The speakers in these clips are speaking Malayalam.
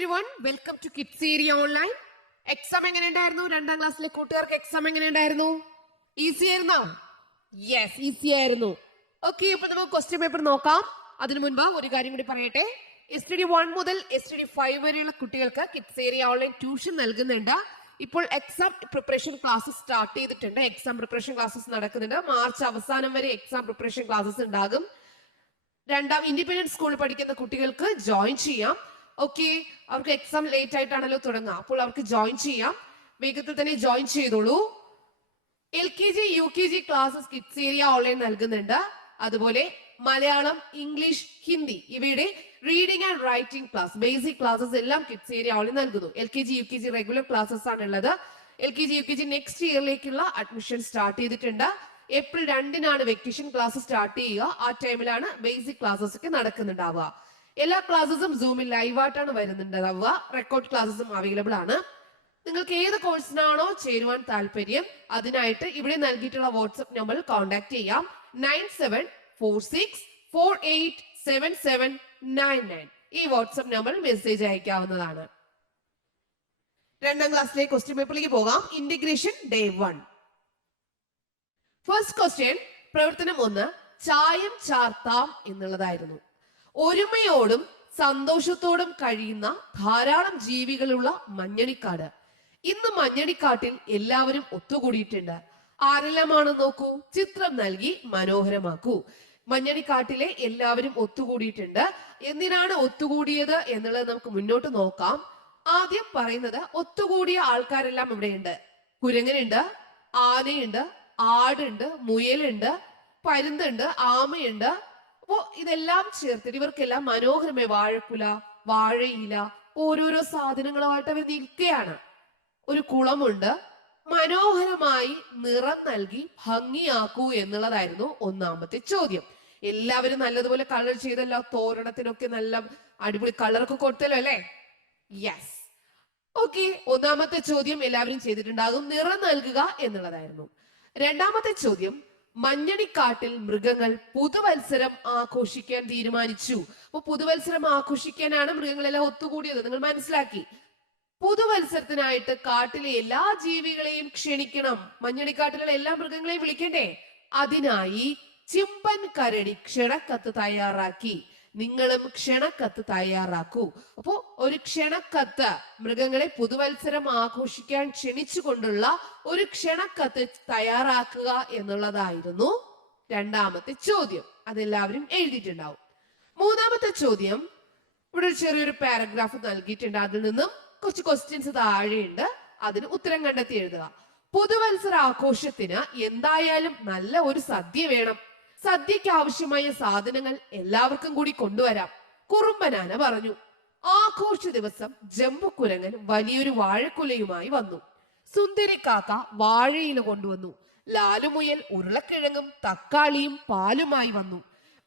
Everyone, welcome to kids area online. Exam എങ്ങനെ ഉണ്ടായിരുന്നു? 2ാം ക്ലാസ്സിലെ കൂട്ടുകാർക്ക് എക്സാം എങ്ങനെ ഉണ്ടായിരുന്നു? ഈസി ആയിരുന്നോ? യെസ്, ഈസി ആയിരുന്നു. ഓക്കെ, അപ്പൊ നമുക്ക് ക്വസ്റ്റ്യൻ പേപ്പർ നോക്കാം. അതിനു മുൻപ് ഒരു കാര്യം കൂടി പറയട്ടെ. STD 1 മുതൽ STD 5 വരെയുള്ള കുട്ടികൾക്ക് കിഡ്സ് ഏരിയ ഓൺലൈൻ ട്യൂഷൻ നൽകുന്നുണ്ട്. ഇപ്പോൾ എക്സാം പ്രിപ്പറേഷൻ ക്ലാസ്സസ് സ്റ്റാർട്ട് ചെയ്തിട്ടുണ്ട്. എക്സാം പ്രിപ്പറേഷൻ ക്ലാസ്സസ് നടക്കുന്നുണ്ട്. മാർച്ച് അവസാനം വരെ എക്സാം പ്രിപ്പറേഷൻ ക്ലാസ്സസ് ഉണ്ടാകും. 2ാം ഇൻഡിപെൻഡന്റ് സ്കൂളിൽ പഠിക്കുന്ന കുട്ടികൾക്ക് ജോയിൻ ചെയ്യാം. ഓക്കെ, അവർക്ക് എക്സാം ലേറ്റ് ആയിട്ടാണല്ലോ തുടങ്ങുക, അപ്പോൾ അവർക്ക് ജോയിൻ ചെയ്യാം. വേഗത്തിൽ തന്നെ ജോയിൻ ചെയ്തോളൂ. LKG UKG classes kids area online നൽകുന്നുണ്ട്. അതുപോലെ മലയാളം, ഇംഗ്ലീഷ്, ഹിന്ദി ഇവയുടെ reading and writing class, basic classes എല്ലാം കിഡ്സ് ഏരിയ ഓൺലൈൻ നൽകുന്നു. LKG UKG റെഗുലർ ക്ലാസ്സസ് ആണ് ഉള്ളത്. LKG UKG നെക്സ്റ്റ് ഇയറിലേക്കുള്ള അഡ്മിഷൻ സ്റ്റാർട്ട് ചെയ്തിട്ടുണ്ട്. ഏപ്രിൽ 2-നാണ് വെക്കേഷൻ ക്ലാസ് സ്റ്റാർട്ട് ചെയ്യുക. ആ ടൈമിലാണ് ബേസിക് ക്ലാസ്സസ് ഒക്കെ നടക്കുന്നുണ്ടാവുക. എല്ലാ ക്ലാസ്സസും സൂമിൽ ലൈവായിട്ടാണ് വരുന്നുണ്ടാവുക. റെക്കോർഡ് ക്ലാസ്സസും അവൈലബിൾ ആണ്. നിങ്ങൾക്ക് ഏത് കോഴ്സിനാണോ ചേരുവാൻ താല്പര്യം അതിനായിട്ട് ഇവിടെ നൽകിയിട്ടുള്ള വാട്സ്ആപ്പ് നമ്പറിൽ കോൺടാക്ട് ചെയ്യാം. 9746487799 ഈ വാട്സ്ആപ്പ് നമ്പറിൽ മെസ്സേജ് അയക്കാവുന്നതാണ്. 2ാം ക്ലാസ്സിലെ ക്വസ്റ്റ്യൻ പേപ്പറിലേക്ക് പോകാം. Integration day 1. ഫസ്റ്റ് ക്വസ്റ്റ്യൻ, പ്രവർത്തനം 1, ചായം ചാർത്താം എന്നുള്ളതായിരുന്നു. ഒരുമയോടും സന്തോഷത്തോടും കഴിയുന്ന ധാരാളം ജീവികളുള്ള മഞ്ഞണിക്കാട്. ഇന്ന് മഞ്ഞണിക്കാട്ടിൽ എല്ലാവരും ഒത്തുകൂടിയിട്ടുണ്ട്. ആരെല്ലാമാണ് നോക്കൂ, ചിത്രം നൽകി മനോഹരമാക്കൂ. മഞ്ഞണിക്കാട്ടിലെ എല്ലാവരും ഒത്തുകൂടിയിട്ടുണ്ട്. എന്തിനാണ് ഒത്തുകൂടിയത് എന്നുള്ളത് നമുക്ക് മുന്നോട്ട് നോക്കാം. ആദ്യം പറയുന്നത്, ഒത്തുകൂടിയ ആൾക്കാരെല്ലാം ഇവിടെയുണ്ട്. കുരങ്ങനുണ്ട്, ആനയുണ്ട്, ആടുണ്ട്, മുയലുണ്ട്, പരുന്തുണ്ട്, ആമയുണ്ട്. അപ്പോ ഇതെല്ലാം ചേർത്തിട്ട് ഇവർക്കെല്ലാം മനോഹരമായ വാഴക്കുല, വാഴയില, ഓരോരോ സാധനങ്ങളുമായിട്ട് അവർ നിൽക്കുകയാണ്. ഒരു കുളമുണ്ട്. മനോഹരമായി നിറം നൽകി ഭംഗിയാക്കൂ എന്നുള്ളതായിരുന്നു 1ാമത്തെ ചോദ്യം. എല്ലാവരും നല്ലതുപോലെ കളർ ചെയ്തല്ലോ. തോരണത്തിനൊക്കെ നല്ല അടിപൊളി കളറൊക്കെ കൊടുത്തല്ലോ അല്ലെ? യെസ്. ഓക്കെ, 1ാമത്തെ ചോദ്യം എല്ലാവരും ചെയ്തിട്ടുണ്ടാകും. നിറം നൽകുക എന്നുള്ളതായിരുന്നു. 2ാമത്തെ ചോദ്യം, മഞ്ഞണിക്കാട്ടിൽ മൃഗങ്ങൾ പുതുവത്സരം ആഘോഷിക്കാൻ തീരുമാനിച്ചു. അപ്പൊ പുതുവത്സരം ആഘോഷിക്കാനാണ് മൃഗങ്ങളെല്ലാം ഒത്തുകൂടിയത്. നിങ്ങൾ മനസ്സിലാക്കി. പുതുവത്സരത്തിനായിട്ട് കാട്ടിലെ എല്ലാ ജീവികളെയും ക്ഷണിക്കണം. മഞ്ഞണിക്കാട്ടിലുള്ള എല്ലാ മൃഗങ്ങളെയും വിളിക്കണ്ടേ? അതിനായി ചിമ്പൻ കരടി ക്ഷണക്കത്ത് തയ്യാറാക്കി. നിങ്ങളും ക്ഷണക്കത്ത് തയ്യാറാക്കൂ. അപ്പോ ഒരു ക്ഷണക്കത്ത്, മൃഗങ്ങളെ പുതുവത്സരം ആഘോഷിക്കാൻ ക്ഷണിച്ചുകൊണ്ടുള്ള ഒരു ക്ഷണക്കത്ത് തയ്യാറാക്കുക എന്നുള്ളതായിരുന്നു 2ാമത്തെ ചോദ്യം. അതെല്ലാവരും എഴുതിയിട്ടുണ്ടാവും. 3ാമത്തെ ചോദ്യം, ഇവിടെ ഒരു ചെറിയൊരു പാരഗ്രാഫ് നൽകിയിട്ടുണ്ട്. അതിൽ നിന്നും കുറച്ച് ക്വസ്റ്റ്യൻസ് താഴെയുണ്ട്. അതിന് ഉത്തരം കണ്ടെത്തി എഴുതുക. പുതുവത്സര ആഘോഷത്തിന് എന്തായാലും നല്ല ഒരു സദ്യ വേണം. സദ്യക്ക് ആവശ്യമായ സാധനങ്ങൾ എല്ലാവർക്കും കൂടി കൊണ്ടുവരാം. കുറുമ്പനാന പറഞ്ഞു. ആഘോഷ ദിവസം ജമ്പുക്കുരങ്ങൻ വലിയൊരു വാഴക്കുലയുമായി വന്നു. സുന്ദരിക്കാക്ക വാഴയില കൊണ്ടുവന്നു. ലാലുമുയൽ ഉരുളക്കിഴങ്ങും തക്കാളിയും പാലുമായി വന്നു.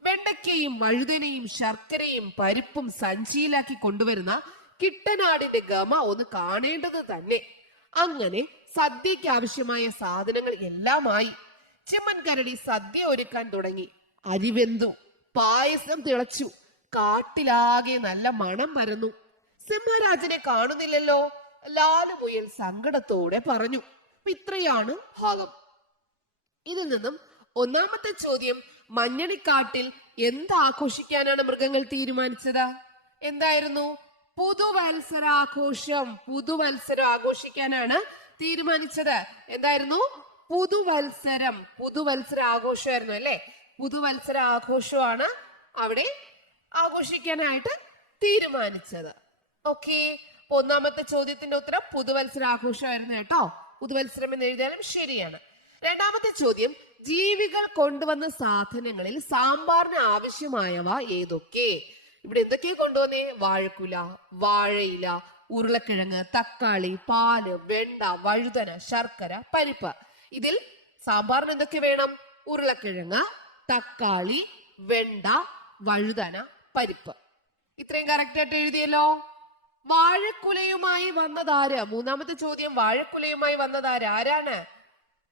വെണ്ടയ്ക്കയും വഴുതനയും ശർക്കരയും പരിപ്പും സഞ്ചിയിലാക്കി കൊണ്ടുവരുന്ന കിട്ടനാടിന്റെ ഗമ ഒന്ന് കാണേണ്ടത് തന്നെ. അങ്ങനെ സദ്യക്ക് ആവശ്യമായ സാധനങ്ങൾ എല്ലാമായി. ചിമ്മൻ കരടി സദ്യ ഒരുക്കാൻ തുടങ്ങി. അരി വെന്തു, പായസം തിളച്ചു, കാട്ടിലാകെ നല്ല മണം പരന്നു. സിംഹരാജനെ കാണുന്നില്ലല്ലോ, ലാലുമുയൽ സങ്കടത്തോടെ പറഞ്ഞു. ഇത്രയാണ് ഭാഗം. ഇതിൽ നിന്നും 1ാമത്തെ ചോദ്യം, മഞ്ഞണിക്കാട്ടിൽ എന്താഘോഷിക്കാനാണ് മൃഗങ്ങൾ തീരുമാനിച്ചത്? എന്തായിരുന്നു? പുതുവത്സരാഘോഷം. പുതുവത്സരം ആഘോഷിക്കാനാണ് തീരുമാനിച്ചത്. എന്തായിരുന്നു? പുതുവത്സര ആഘോഷമായിരുന്നു അല്ലെ? പുതുവത്സര ആഘോഷമാണ് അവിടെ ആഘോഷിക്കാനായിട്ട് തീരുമാനിച്ചത്. ഓക്കെ, 1ാമത്തെ ചോദ്യത്തിന്റെ ഉത്തരം പുതുവത്സര ആഘോഷമായിരുന്നു കേട്ടോ. പുതുവത്സരം എന്ന് എഴുതിയാലും ശരിയാണ്. 2ാമത്തെ ചോദ്യം, ജീവികൾ കൊണ്ടുവന്ന സാധനങ്ങളിൽ സാമ്പാറിന് ആവശ്യമായവ ഏതൊക്കെ? ഇവിടെ എന്തൊക്കെയാ കൊണ്ടുവന്നേ? വാഴക്കുല, വാഴയില, ഉരുളക്കിഴങ്ങ്, തക്കാളി, പാല്, വെണ്ട, വഴുതന, ശർക്കര, പരിപ്പ്. ഇതിൽ സാമ്പാറിന് എന്തൊക്കെ വേണം? ഉരുളക്കിഴങ്ങ്, തക്കാളി, വെണ്ട, വഴുതന, പരിപ്പ്. ഇത്രയും കറക്റ്റ് ആയിട്ട് എഴുതിയല്ലോ. വാഴക്കുലയുമായി വന്നതാര്? 3ാമത്തെ ചോദ്യം, വാഴക്കുലയുമായി വന്നതാര്? ആരാണ്?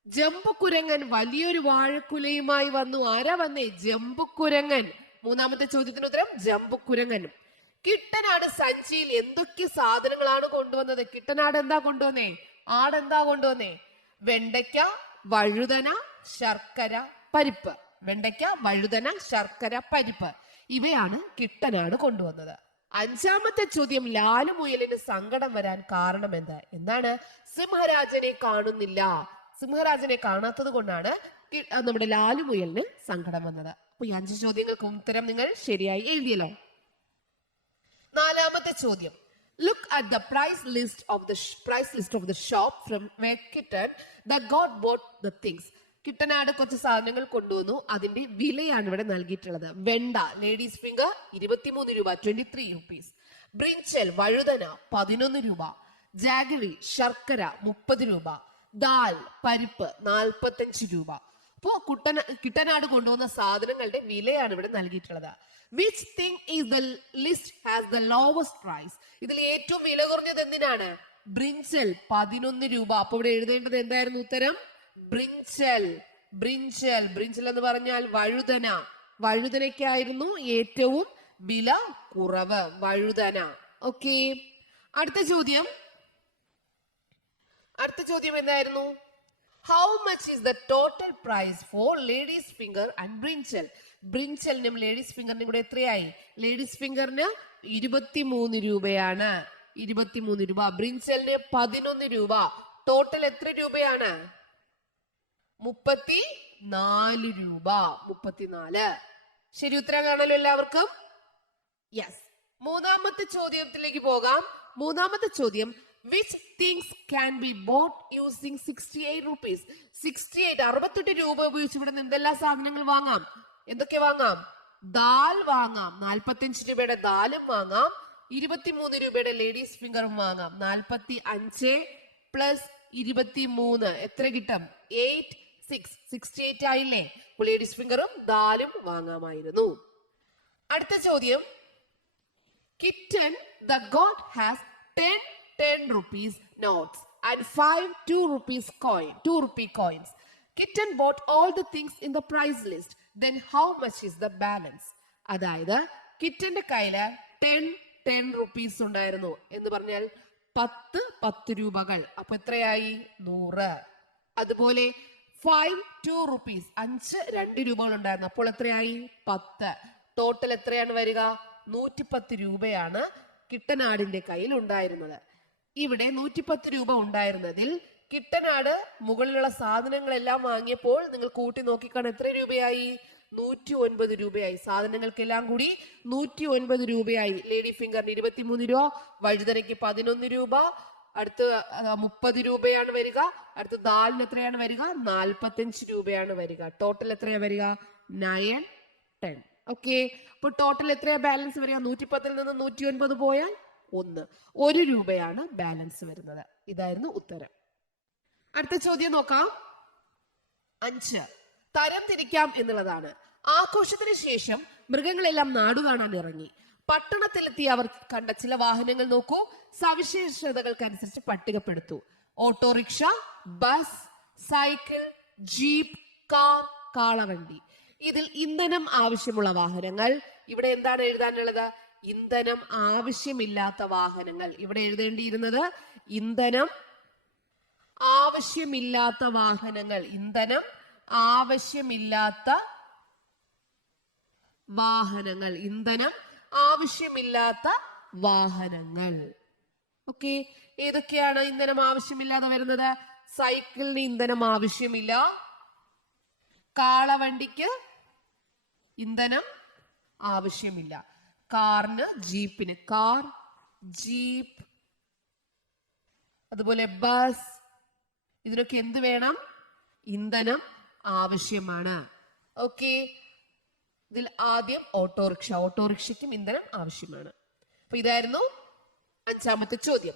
ജമ്പുക്കുരങ്ങൻ വലിയൊരു വാഴക്കുലയുമായി വന്നു. ആരാ വന്നേ? ജമ്പുക്കുരങ്ങൻ. 3ാമത്തെ ചോദ്യത്തിന് ഉത്തരം ജമ്പുക്കുരങ്ങൻ. കിട്ടനാട് സഞ്ചിയിൽ എന്തൊക്കെ സാധനങ്ങളാണ് കൊണ്ടുവന്നത്? കിട്ടനാട് എന്താ കൊണ്ടുവന്നേ? ആടെന്താ കൊണ്ടുവന്നേ? വെണ്ടയ്ക്ക, വഴുതന, ശർക്കര, പരിപ്പ്. വെണ്ടയ്ക്ക, വഴുതന, ശർക്കര, പരിപ്പ് ഇവയാണ് കിട്ടനാട് കൊണ്ടുവന്നത്. അഞ്ചാമത്തെ ചോദ്യം, ലാലുമുയലിന് സങ്കടം വരാൻ കാരണം എന്താ? എന്താണ്? സിംഹരാജനെ കാണുന്നില്ല. സിംഹരാജനെ കാണാത്തത് കൊണ്ടാണ് നമ്മുടെ ലാലുമുയലിന് സങ്കടം വന്നത്. അപ്പൊ ഈ 5 ചോദ്യങ്ങൾക്ക് ഉത്തരം നിങ്ങൾ ശരിയായി എഴുതിയല്ലോ. നാലാമത്തെ ചോദ്യം, look at the price list of the shop from where Kitten the god bought the things. കിട്ടനാട് കുറച്ച് സാധനങ്ങൾ കൊണ്ടുവന്നു, അതിന്റെ വിലയാണ് ഇവിടെ നൽകിയിട്ടുള്ളത്. വെണ്ട ലേഡീസ് ഫിംഗർ 23 രൂപ, 23 rupees. ബ്രിഞ്ചൽ വഴുതന 11 രൂപ. ജാഗറി ശർക്കര 30 രൂപ. ദാൽ പരിപ്പ് 45 രൂപ. അപ്പോ കിട്ടനാട് കൊണ്ടുവന്ന സാധനങ്ങളുടെ വിലയാണ് ഇവിടെ നൽകിയിട്ടുള്ളത്. Which thing is the list has the lowest price? ഇതിൽ ഏറ്റവും വില കുറഞ്ഞത് എന്തിനാണ്? ബ്രിഞ്ചൽ 11 രൂപ. അപ്പൊ ഇവിടെ എഴുതേണ്ടത് എന്തായിരുന്നു ഉത്തരം? ബ്രിഞ്ചൽ. ബ്രിഞ്ചൽ ബ്രിഞ്ചൽ എന്ന് പറഞ്ഞാൽ വഴുതന. വഴുതനയ്ക്കായിരുന്നു ഏറ്റവും വില കുറവ്, വഴുതന. ഓക്കെ, അടുത്ത ചോദ്യം എന്തായിരുന്നു? How much is the total price for ladies finger and brinjal? ബ്രിഞ്ചലിനും ലേഡീസ് ഫിംഗറിനും കൂടെ എത്രയായി? ലേഡീസ് ഫിംഗറിന് 23 രൂപയാണ്, 23 രൂപ. ബ്രിഞ്ചലിന് 11 രൂപ. ടോട്ടൽ എത്ര രൂപയാണ്? 34 രൂപ. 34. ശരി ഉത്തരം കാണല്ലോ എല്ലാവർക്കും? യെസ്. മൂന്നാമത്തെ ചോദ്യത്തിലേക്ക് പോകാം. മൂന്നാമത്തെ ചോദ്യം, which things can be bought using 68 rupees? 68 രൂപ ഉപയോഗിച്ച് ഇവിടെ നിന്ന് എന്തെല്ലാം സാധനങ്ങൾ വാങ്ങാം? എന്തൊക്കെ വാങ്ങാം? ദാൽ വാങ്ങാം, 45 രൂപയുടെ ദാലും വാങ്ങാം. 23 രൂപയുടെ ലേഡീസ് ഫിംഗറും വാങ്ങാം. 45 പ്ലസ് 23 എത്ര കിട്ടും? 68 ആയില്ലേ? ലേഡീസ് ഫിംഗറും ദാലും വാങ്ങാമായിരുന്നു. അടുത്ത ചോദ്യം, kitten the God has 10 rupees notes and 5 2 rupee coins. Kitten bought all the things in the price list. Then how much is the balance? അതായത് കിറ്റന്റെ കയ്യില് 10 rupees ഉണ്ടായിരുന്നു എന്ന് പറഞ്ഞാൽ 10 രൂപകൾ. അപ്പൊ എത്രയായി? 100. അതുപോലെ 5 2 rupees 2 രൂപകൾ ഉണ്ടായിരുന്നു. അപ്പോൾ എത്രയായി? 10. ടോട്ടൽ എത്രയാണ് വരിക? 110 രൂപയാണ് കിട്ടനാടിന്റെ കയ്യിൽ ഉണ്ടായിരുന്നത്. ഇവിടെ 110 രൂപ ഉണ്ടായിരുന്നതിൽ കിട്ടനാട് മുകളിലുള്ള സാധനങ്ങളെല്ലാം വാങ്ങിയപ്പോൾ നിങ്ങൾ കൂട്ടി നോക്കിക്കാണാൻ എത്ര രൂപയായി? 109 രൂപയായി. സാധനങ്ങൾക്കെല്ലാം കൂടി 109 രൂപയായി. ലേഡി ഫിംഗറിന് 23 രൂപ, വഴുതനയ്ക്ക് 11 രൂപ, അടുത്ത് 30 രൂപയാണ് വരിക. അടുത്ത് ദാലിന് എത്രയാണ് വരിക? 45 രൂപയാണ് വരിക. ടോട്ടൽ എത്രയാണ് വരിക? 9 10. ഓക്കെ, അപ്പൊ ടോട്ടൽ എത്രയാ ബാലൻസ് വരിക? 110 നിന്ന് 109 പോയാൽ 1 രൂപയാണ് ബാലൻസ് വരുന്നത്. ഇതായിരുന്നു ഉത്തരം. അടുത്ത ചോദ്യം നോക്കാം. 5 തരം തിരിക്കാം എന്നുള്ളതാണ്. ആഘോഷത്തിന് ശേഷം മൃഗങ്ങളെല്ലാം നാടു കാണാൻ ഇറങ്ങി. പട്ടണത്തിലെത്തി അവർ കണ്ട ചില വാഹനങ്ങൾ നോക്കൂ. സവിശേഷതകൾക്കനുസരിച്ച് പട്ടികപ്പെടുത്തു. Autorickshaw, bus, cycle, jeep, car, കാളവണ്ടി. ഇതിൽ ഇന്ധനം ആവശ്യമുള്ള വാഹനങ്ങൾ. ഇവിടെ എന്താണ് എഴുതാനുള്ളത്? ഇന്ധനം ആവശ്യമില്ലാത്ത വാഹനങ്ങൾ. ഇവിടെ എഴുതേണ്ടിയിരുന്നത് ഇന്ധനം ആവശ്യമില്ലാത്ത വാഹനങ്ങൾ. ഇന്ധനം ആവശ്യമില്ലാത്ത വാഹനങ്ങൾ. ഇന്ധനം ആവശ്യമില്ലാത്ത വാഹനങ്ങൾ. ഓക്കെ, ഏതൊക്കെയാണ് ഇന്ധനം ആവശ്യമില്ലാതെ വരുന്നത്? സൈക്കിളിന് ഇന്ധനം ആവശ്യമില്ല. കാളവണ്ടിക്ക് ഇന്ധനം ആവശ്യമില്ല. കാറിന്, ജീപ്പിന്, കാർ, ജീപ്പ്, അതുപോലെ ബസ്, ഇതിനൊക്കെ എന്ത് വേണം? ഇന്ധനം ആവശ്യമാണ്. ഓക്കെ, ഇതിൽ ആദ്യം ഓട്ടോറിക്ഷ. ഓട്ടോറിക്ഷയ്ക്കും ഇന്ധനം ആവശ്യമാണ്. അപ്പൊ ഇതായിരുന്നു 5ാമത്തെ ചോദ്യം.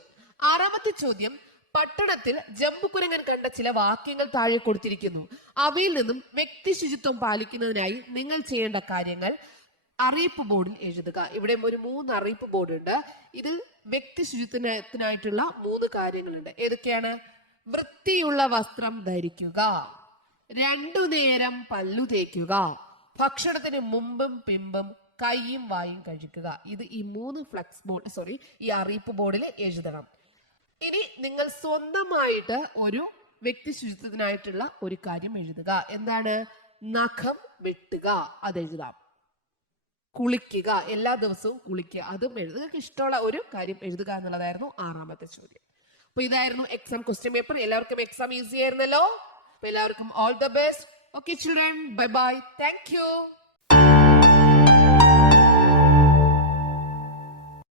6ാമത്തെ ചോദ്യം, പട്ടണത്തിൽ ജമ്പുകുരങ്ങൻ കണ്ട ചില വാക്യങ്ങൾ താഴെ കൊടുത്തിരിക്കുന്നു. അവയിൽ നിന്നും വ്യക്തി ശുചിത്വം പാലിക്കുന്നതിനായി നിങ്ങൾ ചെയ്യേണ്ട കാര്യങ്ങൾ അറിയിപ്പ് ബോർഡിൽ എഴുതുക. ഇവിടെ ഒരു 3 അറിയിപ്പ് ബോർഡ് ഉണ്ട്. ഇതിൽ വ്യക്തി ശുചിത്വത്തിനായിട്ടുള്ള 3 കാര്യങ്ങളുണ്ട്. ഏതൊക്കെയാണ്? വൃത്തിയുള്ള വസ്ത്രം ധരിക്കുക, 2 നേരം പല്ലു തേക്കുക, ഭക്ഷണത്തിന് മുമ്പും പിമ്പും കൈയും വായും കഴുകുക. ഇത് ഈ 3 ഫ്ലെക്സ് ബോർഡ് ഈ അറിയിപ്പ് ബോർഡിൽ എഴുതണം. ഇനി നിങ്ങൾ സ്വന്തമായിട്ട് ഒരു വ്യക്തി ശുചിത്വത്തിനായിട്ടുള്ള ഒരു കാര്യം എഴുതുക. എന്താണ്? നഖം വെട്ടുക, അത് എഴുതാം. കുളിക്കുക, എല്ലാ ദിവസവും കുളിക്കുക, അതും എഴുതുക. നിങ്ങൾക്ക് ഇഷ്ടമുള്ള ഒരു കാര്യം എഴുതുക എന്നുള്ളതായിരുന്നു 6ാമത്തെ ചോദ്യം. അപ്പൊ ഇതായിരുന്നു എക്സാം ക്വസ്റ്റ്യൻ പേപ്പർ. എല്ലാവർക്കും എക്സാം ഈസി ആയിരുന്നല്ലോ. അപ്പൊ എല്ലാവർക്കും all the best. Okay children, bye bye, thank you.